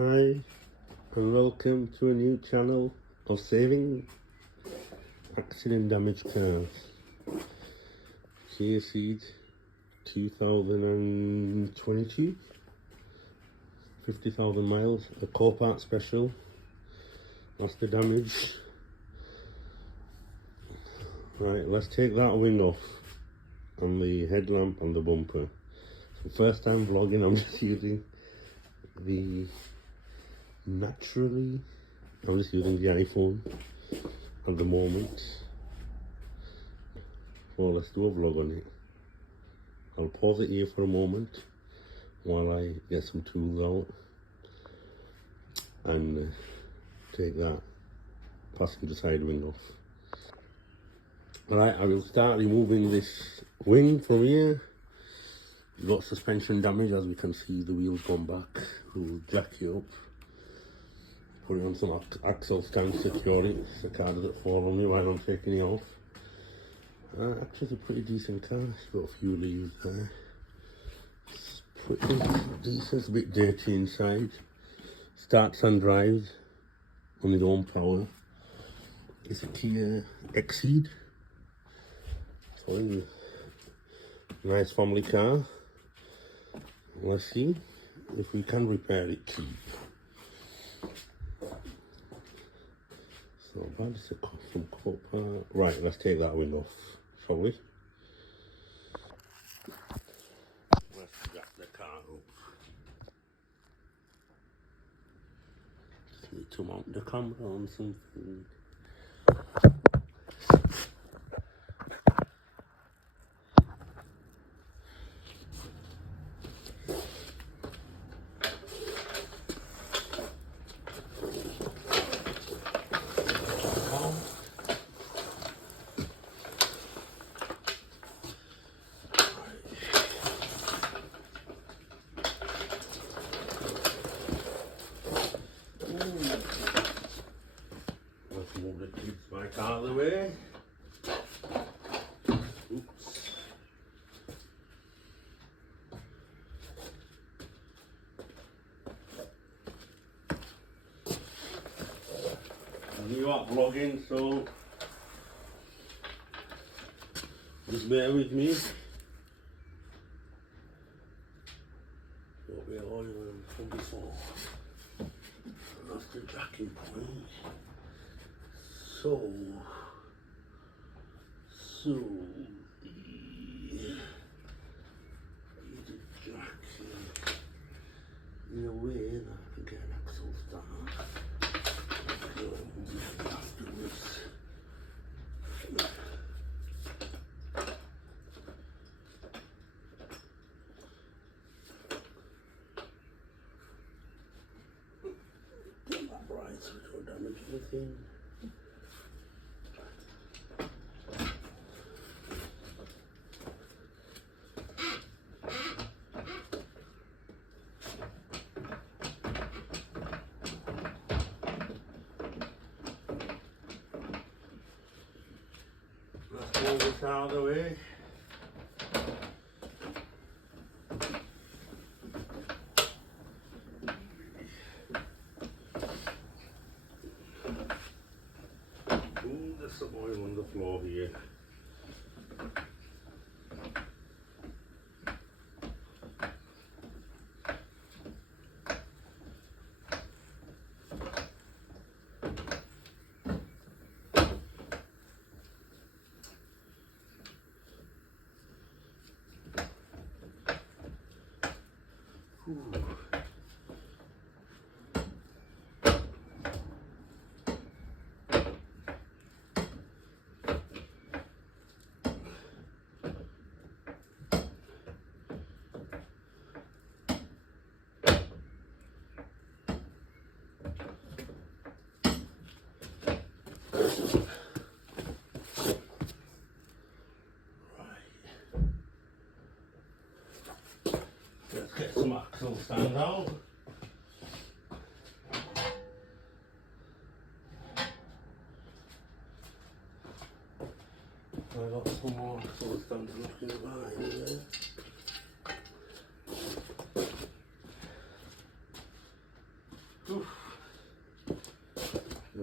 Hi and welcome to a new channel of saving accident damaged cars. Kia XCeed 2022, 50,000 miles, a Copart special. That's the damage. Right, let's take that wing off and the headlamp and the bumper. So first time vlogging, I'm just using the I'm just using the iPhone at the moment. Well, let's do a vlog on it. I'll pause it here for a moment while I get some tools out and take that passenger side wing off. Alright, I will start removing this wing from here. You've got suspension damage, as we can see the wheels gone back. We'll jack you up, put it on some axle stand, secure it. The car doesn't fall on me while I'm taking it off. Actually, it's a pretty decent car. It's got a few leaves there. It's pretty decent. It's a bit dirty inside. Starts and drives on its own power. It's a Kia XCeed. So, nice family car. Let's see if we can repair it cheap. So bad, it's from Copart. Right, let's take that wing off, shall we? Let's jack the car up. Just need to mount the camera on something. Let's move the kids back out of the way. Oops. I'm new at vlogging, so just bear with me. Got a bit of oil from before. That's the jacking point. So need to jack in a way that I can get an axle start. Afterwards. Get that right so we don't damage anything. Move this out of the way. Ooh, there's some oil on the floor here. Ooh. Let's get some axle stand out. I got some more axle stands looking behind there.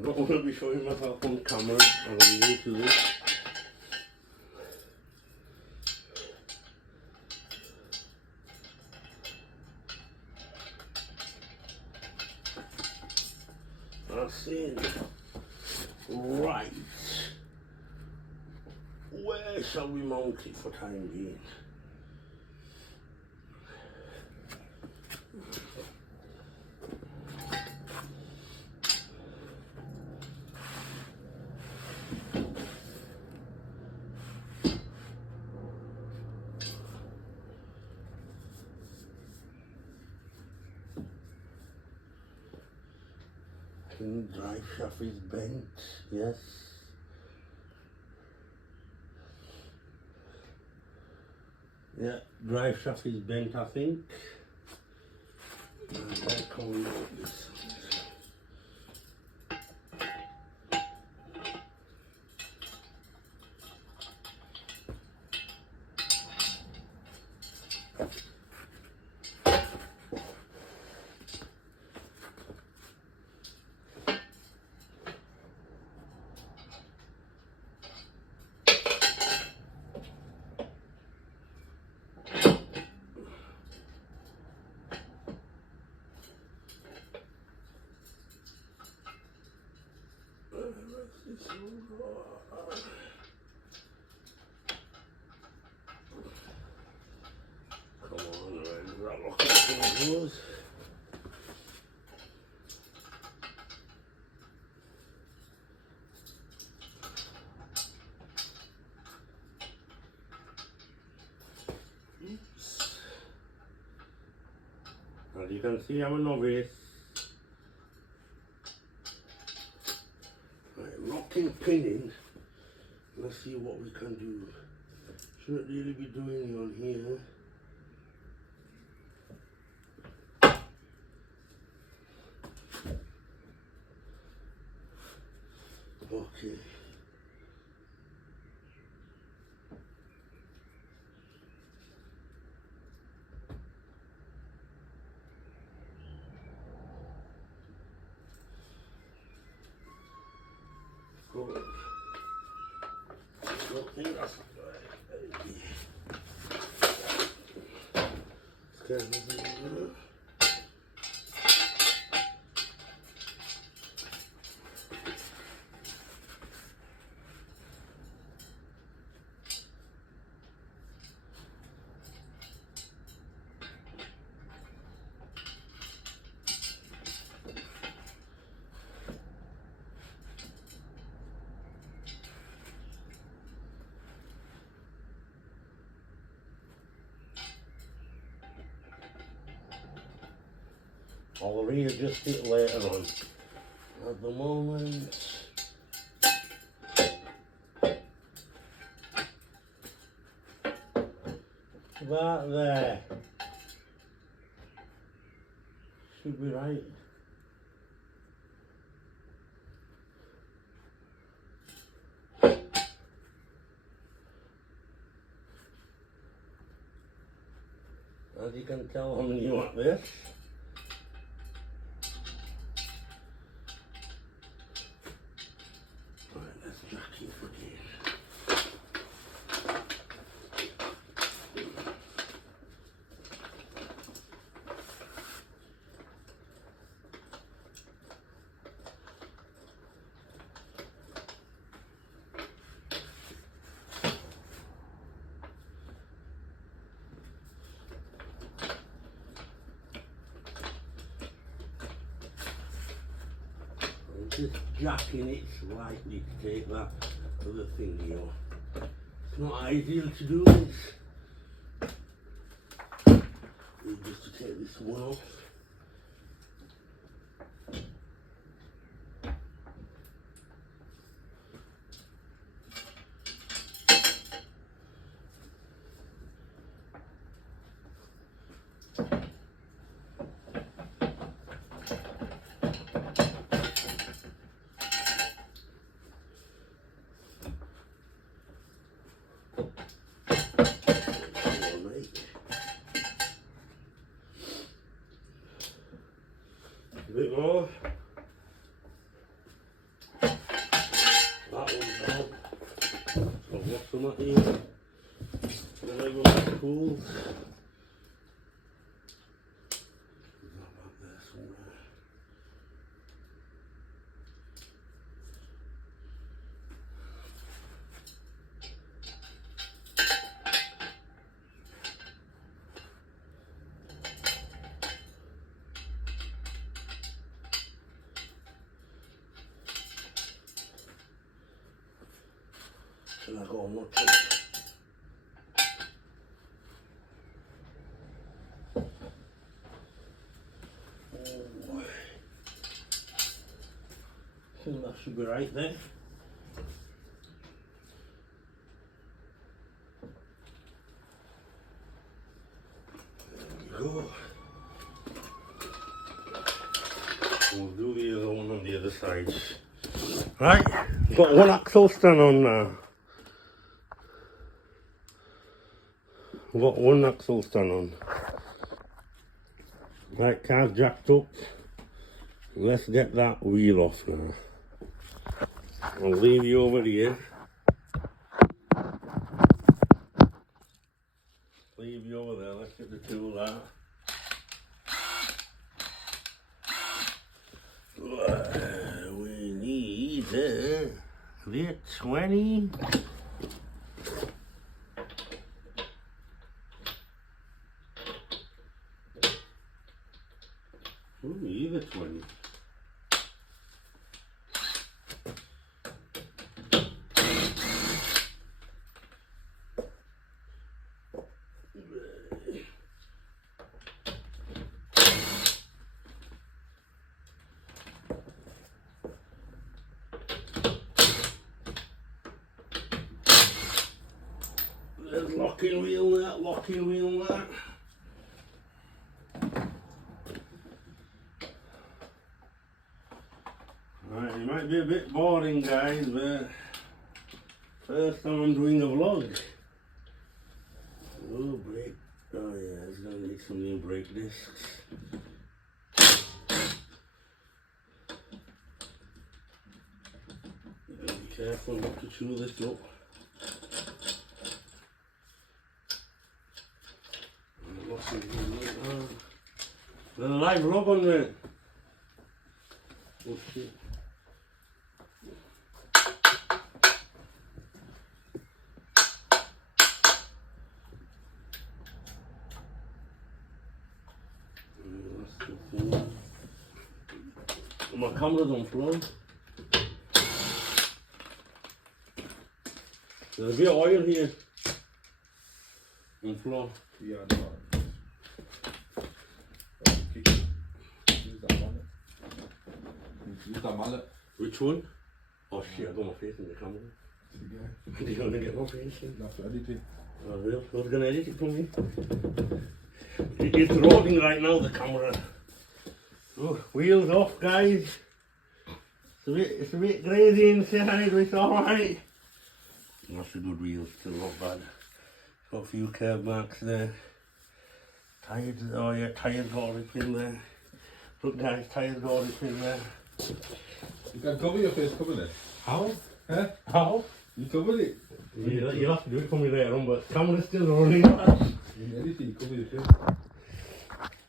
not want to be showing myself on camera. I'm new to this. That's it. Right. Where shall we mount it for time being? Drive shaft is bent, yes. Yeah, drive shaft is bent, I think. And I can't look this. Come on, right, look at those. Oops. As you can see, I'm a novice. Locking pinning. Let's see what we can do. Shouldn't really be doing it on here. Okay. Good. Don't think that's good. I'll readjust it later on. At the moment, that there should be right. As you can tell, I'm new at this. Just jacking it slightly to take that other thing here. It's not ideal to do this. Just to take this one off. A bit more. that here. Then everyone's cool. And I go much. Oh, I think that should be right there. There we go. We'll do the other one on the other side. Right, got one axle stand on now. I've got one axle stand on. Right, car's jacked up. Let's get that wheel off now. I'll leave you over here. Leave you over there, let's get the tool out. We need the 20. Either 20. There's locking wheel that, locking wheel that. Right, it might be a bit boring, guys, but first time I'm doing a vlog. Oh, brake. Oh yeah, it's gonna need some new brake discs. Be careful not to chew this up. There's a live rub on there. Oh shit. My camera's on floor. There's a bit of oil here. On floor. Yeah, no. Use that mallet. Which one? Oh shit, I got my face in the camera. Do you want to get my face in? That's editing. Oh really? Who's going to edit it for me? It's rolling right now, the camera. Oh, wheels off, guys. It's a bit crazy inside, but it's alright. That's a good wheel, still not bad. Got a few curb marks there. Tyres, oh yeah, tyres got a rip in there. Look guys, tyres got a rip in there. You can cover your face, cover it. How? Huh? How? You cover it. You'll have to do it for me later on, but the camera's still running. In editing, you cover your face.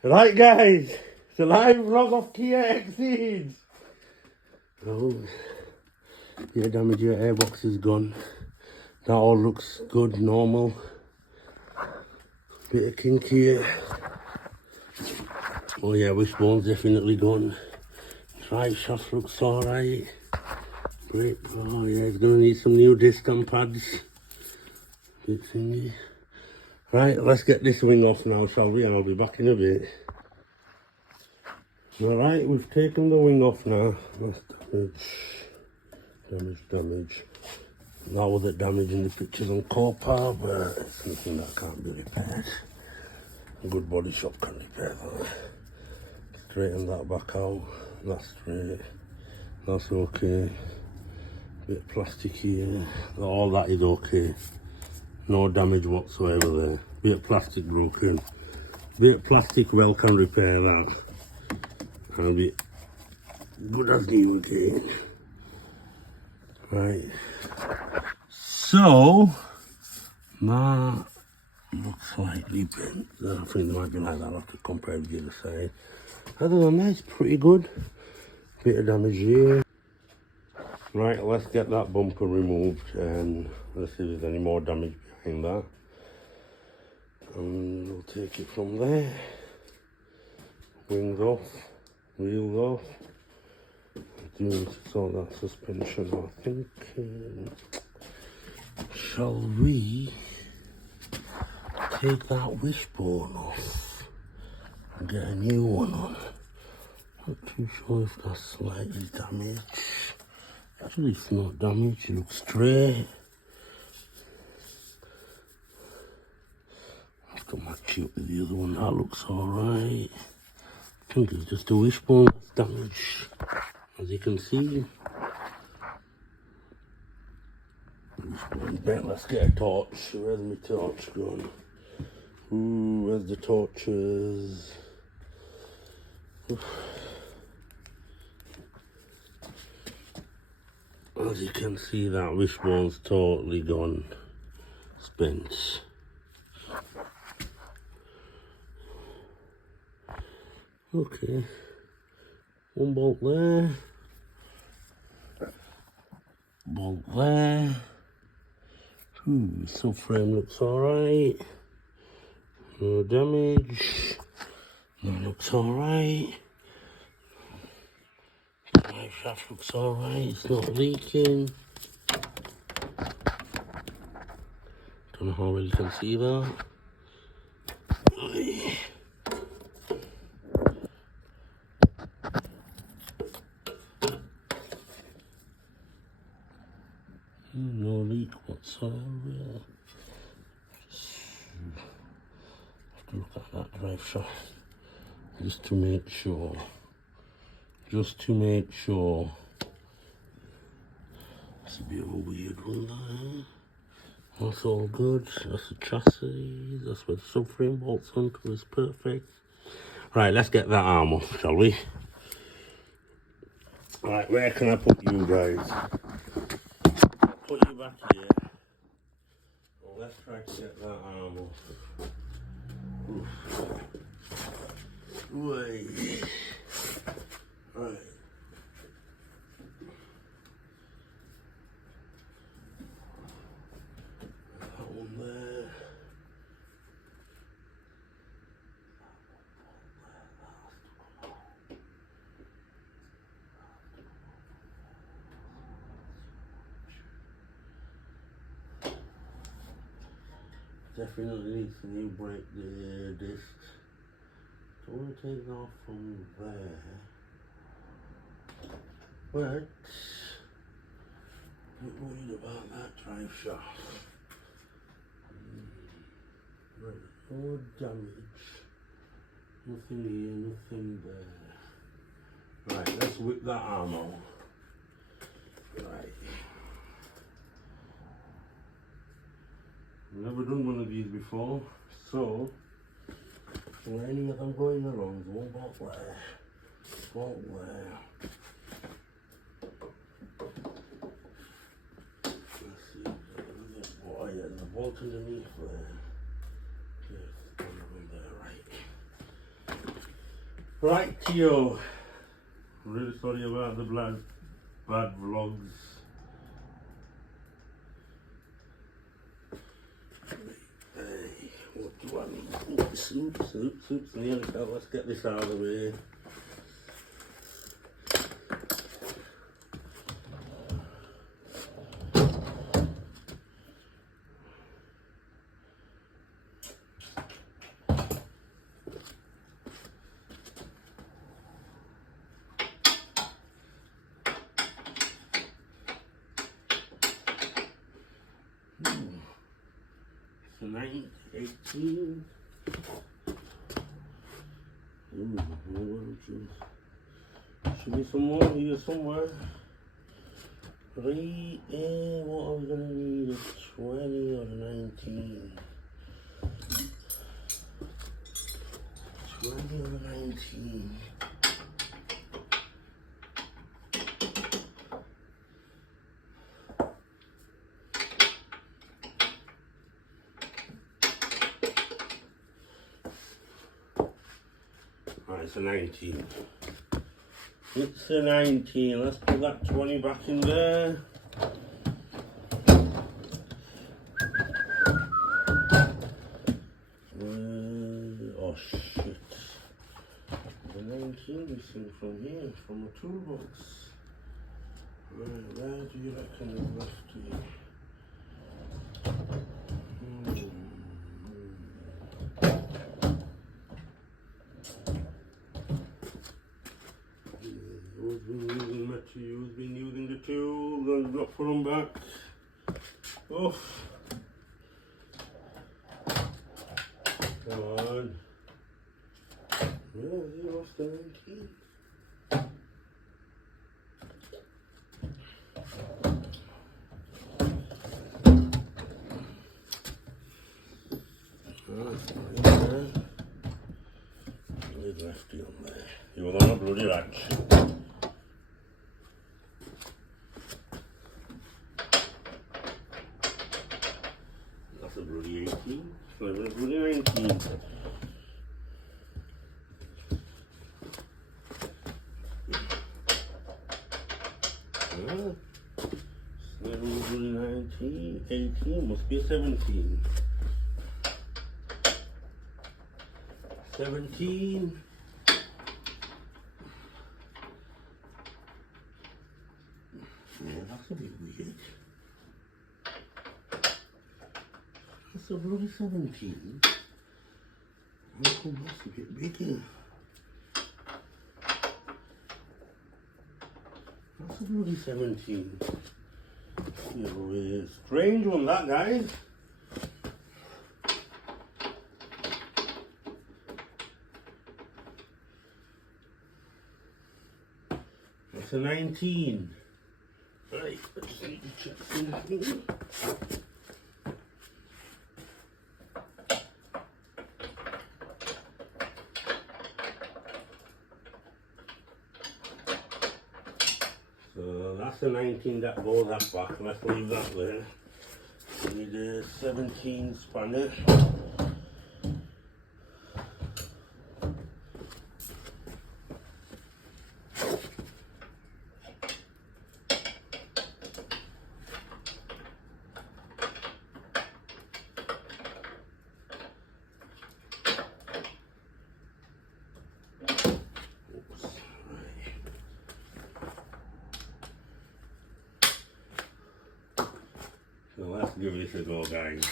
Right guys, it's a live vlog of Kia XCeed. Oh, your damage, your airbox is gone. That all looks good, normal. Bit of kink here. Oh yeah, wishbone's definitely gone. Drive shaft looks alright. Brake, oh yeah, it's gonna need some new disc and pads. Bit thingy. Right, let's get this wing off now, shall we? And I'll be back in a bit. Alright, we've taken the wing off now. That's damage. That was the damage in the pictures on Copart, but it's something that can't be repaired. A good body shop can repair that. Straighten that back out. That's straight. That's okay. Bit of plastic here. All that is okay. No damage whatsoever there. Bit of plastic broken. Bit of plastic well can repair that. And it'll be good as new again. Right. So That looks slightly bent. I think it might be like that. I'll have to compare with the other side. Other than that, it's pretty good. Bit of damage here. Right, let's get that bumper removed and let's see if there's any more damage behind that. And we'll take it from there. Wings off, wheels off. I do need to sort that suspension, I think. Shall we take that wishbone off and get a new one on? Not too sure if that's slightly damaged. Actually, it's not damaged, it looks straight. I have to match it with the other one, that looks alright. I think it's just a wishbone that's damaged, as you can see. Wishbone bent. Let's get a torch. Where's my torch gone? Ooh, where's the torches? As you can see, that wishbone's totally gone spent. Okay, one bolt there, bolt there. Subframe looks alright, no damage, that looks alright. Drive shaft looks alright, it's not leaking. Don't know how well you can see that. No leak whatsoever. Have to look at that drive shaft just to make sure. Just to make sure. It's a bit of a weird one there. That's all good. That's the chassis. That's where the subframe bolts onto. Is perfect. Right, let's get that arm off, shall we? Right, where can I put you guys? Put you back here. Well, let's try to get that arm off. Oof. Wait. Right. That one there. Definitely needs a new brake disc. Don't want to take it off from there. But I'm not worried about that drive shaft. Right, no damage. Nothing here, nothing there. Right, let's whip that arm out. Right. I've never done one of these before, so for any of them going along, one bolt there, bolt there. Let's see, there's a boy and the bolt underneath there. Yes, one of them there, right. Right, Tio. I'm really sorry about the bad vlogs. What do I need? Oops, nearly fell. Let's get this out of the way. It's a 918. Should be some more here somewhere. Right, what are we gonna need? A 20 or a 19? 20 or a 19? Right, it's a 19. It's a 19. Let's put that 20 back in there. Oh shit. The 19 missing from here, from the toolbox. Right, where do you reckon I've left it? Who's been using the tools? I've got to put them back. Oh. Come on. Where have you lost the 19? We've left you on there. You're on a bloody ratch. That's a bloody 18. So a bloody 19. Ah, 19, 18, must be a 17. 17. Yeah, that's a bit weird. That's a bloody 17. Uncle, that's a bit bigger. That's a bloody 17. Strange one, that, guys. That's a 19. Right, I just need to check something. So that's a 19 that goes that back. Let's leave that there. We need a 17 spanner. So let's give this a go, guys.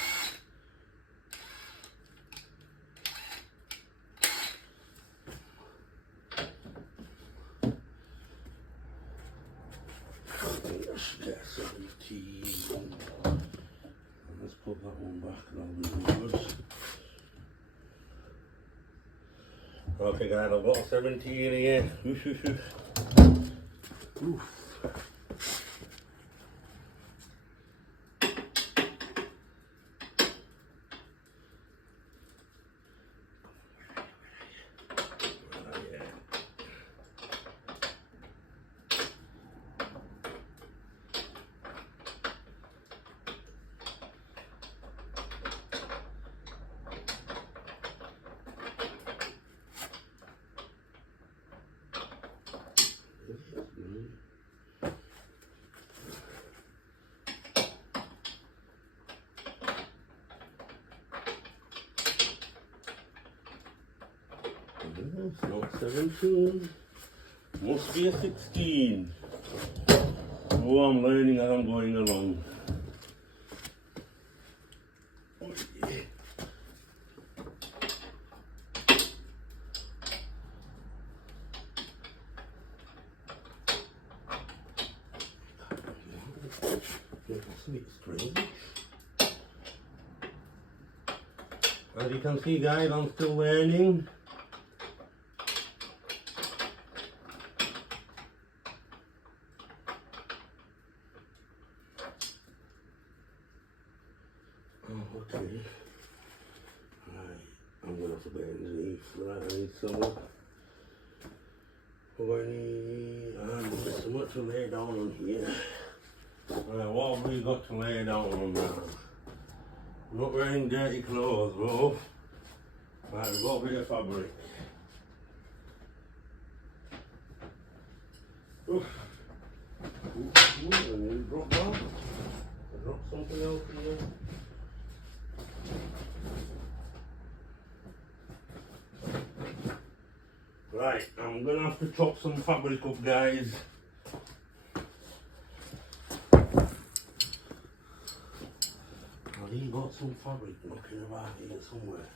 Let's get 17. Let's put that one back, that'll be good. Okay guys, I've got 17 here. Oof. It's not 17. Must be a 16. Oh, I'm learning as I'm going along. Oh, yeah. That's a bit strange. As you can see, guys, I'm still learning. Oh, okay. Right, I'm going to have to bend the knee for that. I need some. There's so much to lay down on here. Right, what have we got to lay down on now? I'm not wearing dirty clothes, though. Right, we've got a bit of fabric. Oof. Ooh, I nearly dropped that. I dropped something else here. Right, I'm gonna have to chop some fabric up, guys. Have you got some fabric knocking about here somewhere?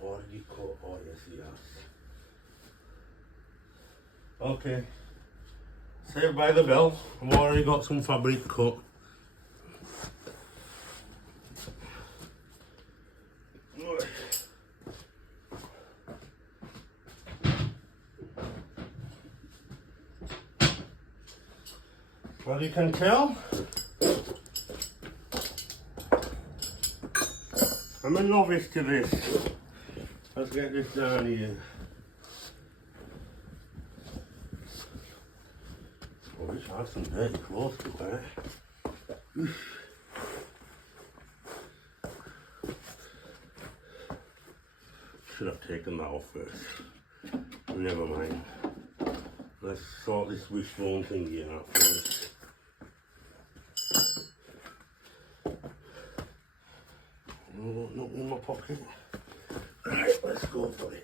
Or did you cut? Oh, yes, he has. Okay. Saved by the bell. I've already got some fabric cut. Well, you can tell, I'm a novice to this. Let's get this down here. Oh, this has some dirty clothes to wear. Should have taken that off first. Never mind. Let's sort this wishbone thing here out first. Oh, nothing in my pocket. Right, let's go for it.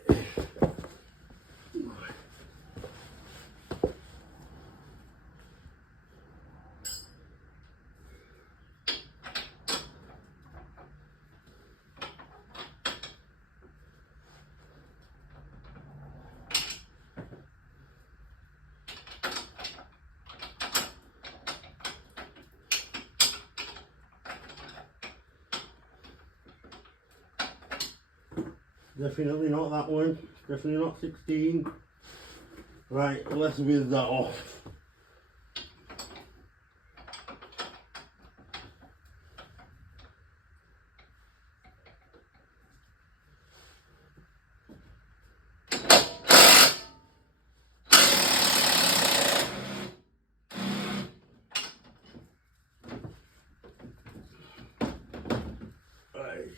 Definitely not that one. Definitely not 16. Right, let's whiz that off. Right.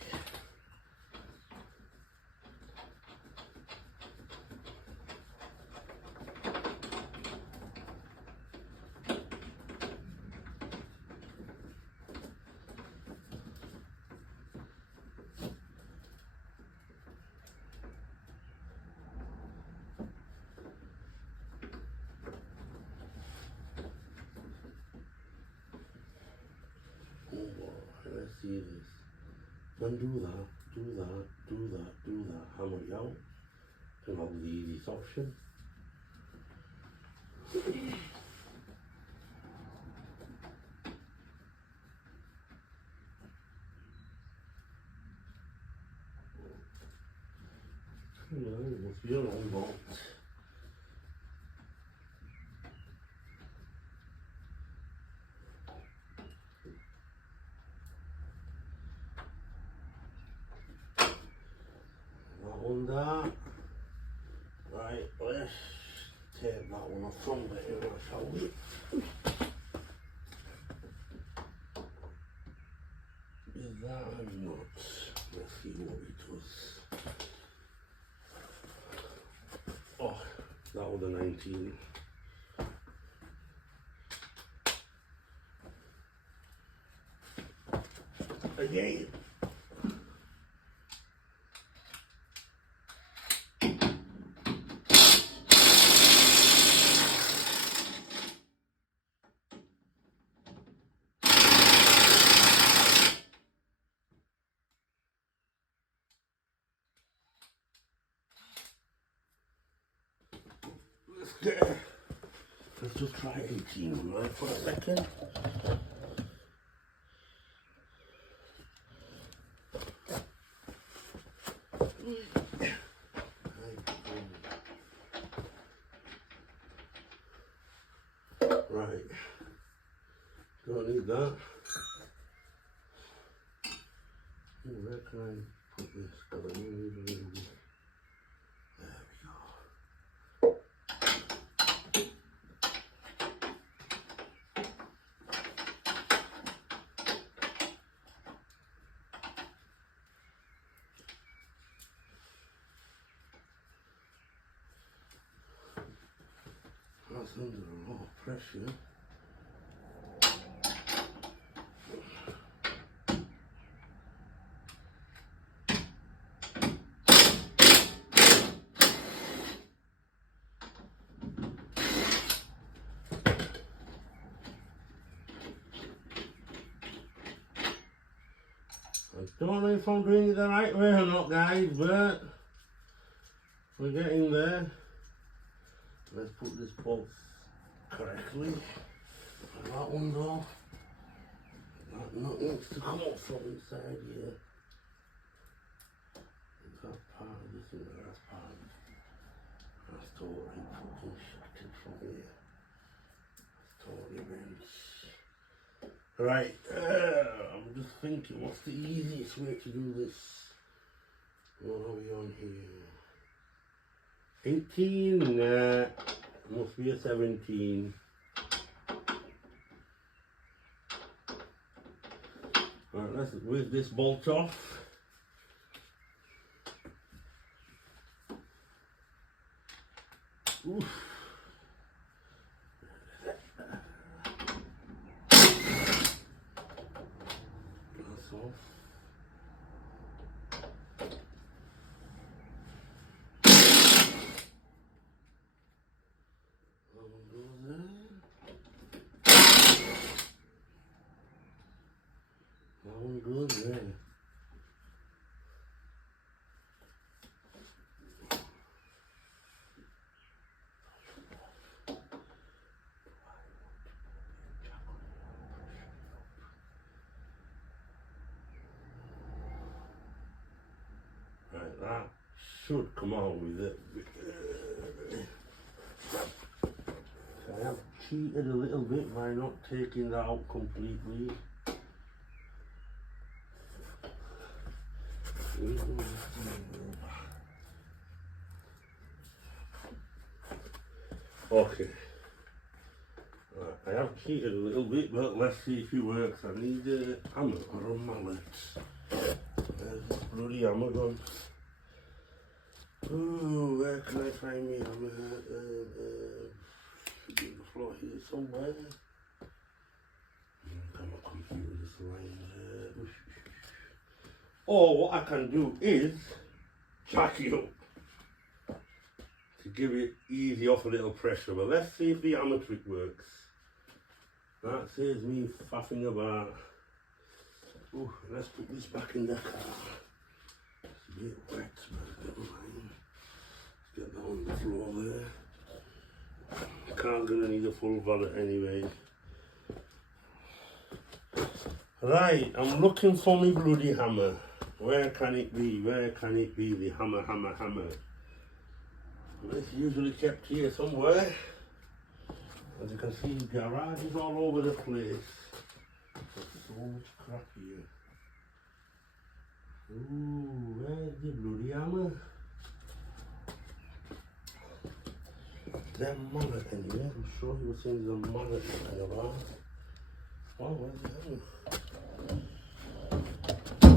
Oh boy, let's see this. Then do that, do that, do that, do that. Hammer it out. And hold the easiest option. No, it must be a long bolt. That one there. Right, let's take that one off from there, shall we? Is that a nut? Let's see what it does. Oh, that was a 19. Again. Let's just try 18 right for a second. Right, don't need that. Where can I put this? Because I need a little bit. There we go. That's under a lot of pressure. I don't know if I'm doing it the right way or not, guys, but we're getting there. Let's put this bolt correctly. And that one though, that nut needs to come up from inside here. Is that part of this thing? That's part of it. That's totally fucking shafted from here. That's totally bent. Right, I'm just thinking, what's the easiest way to do this? What are we on here? 18, must be a 17. Right, let's whiz this bolt off. Oof. Good there. Right, that should come out with it. I have cheated a little bit by not taking that out completely. Okay. Right, I have cheated a little bit, but let's see if it works. I need a hammer or a mallet. Where's this bloody hammer gone? Ooh, where can I find me hammer? Should be on the floor here somewhere. Can my computer just lying there? Or what I can do is jack it up to give it easy off a little pressure. But let's see if the hammer trick works. That saves me faffing about. Ooh, let's put this back in the car. It's a bit wet, but never mind. Let's get that on the floor there. The car's gonna need a full valet anyway. Right, I'm looking for my bloody hammer. Where can it be? Where can it be? The hammer, hammer, hammer. Well, it's usually kept here somewhere. As you can see, the garage is all over the place. There's so much crap here. Ooh, where's the bloody hammer? That mallet anyway. I'm sure he was saying there's a mallet kind of art. Oh, where's the hammer?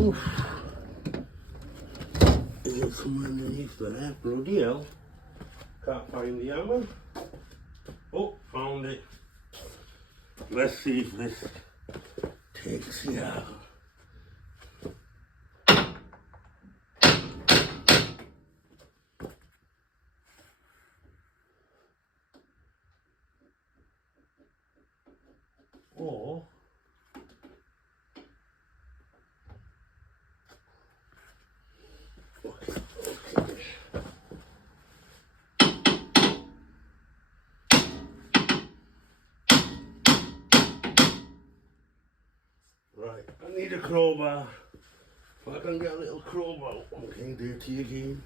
Oof. Is it somewhere underneath there? Bloody hell. Can't find the hammer. Oh, found it. Let's see if this takes it out. Or right, I need a crowbar. If I can get a little crowbar, I'm getting dirty again.